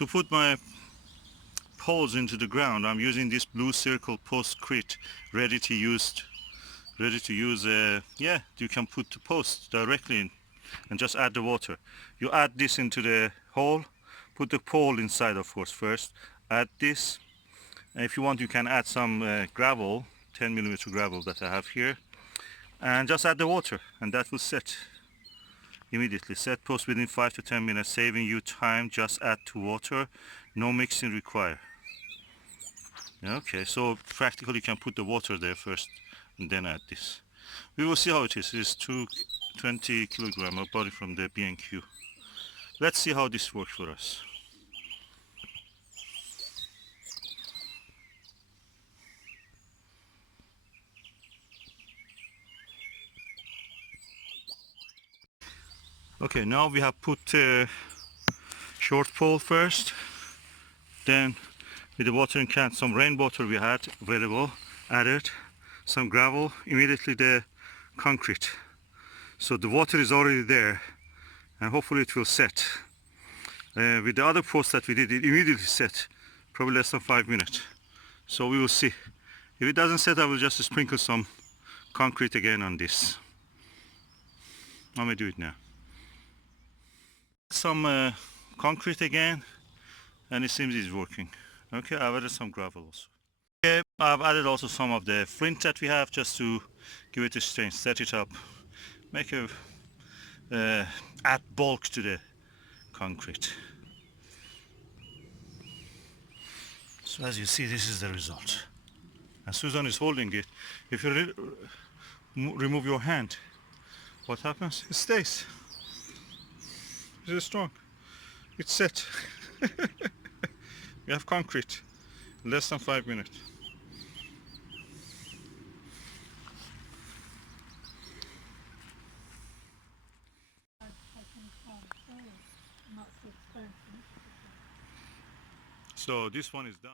To put my poles into the ground, I'm using this blue circle Postcrete, ready to use. Yeah, you can put the post directly in and just add the water. You add this into the hole, put the pole inside of course first, add this, and if you want you can add some gravel, 10mm gravel that I have here, and just add the water and that will set immediately. Set post within 5 to 10 minutes, saving you time. Just add to water, no mixing required. Okay, so practically you can put the water there first and then add this. We will see how it is. It is 20 kilogram. I bought it from the B&Q. Let's see how this works for us. Okay, now we have put short pole first, then with the watering can, some rainwater we had available, added some gravel, immediately the concrete. So the water is already there and hopefully it will set. With the other post that we did, it immediately set, probably less than 5 minutes. So we will see. If it doesn't set, I will just sprinkle some concrete again on this. Let me do it now. Some concrete again, and it seems it's working. Okay, I've added some gravel also. Okay, I've added also some of the flint that we have just to give it a strength, set it up, make a add bulk to the concrete. So as you see, this is the result. And Susan is holding it. If you remove your hand, what happens? It stays. It is strong. It's set. We have concrete. Less than 5 minutes. So this one is done.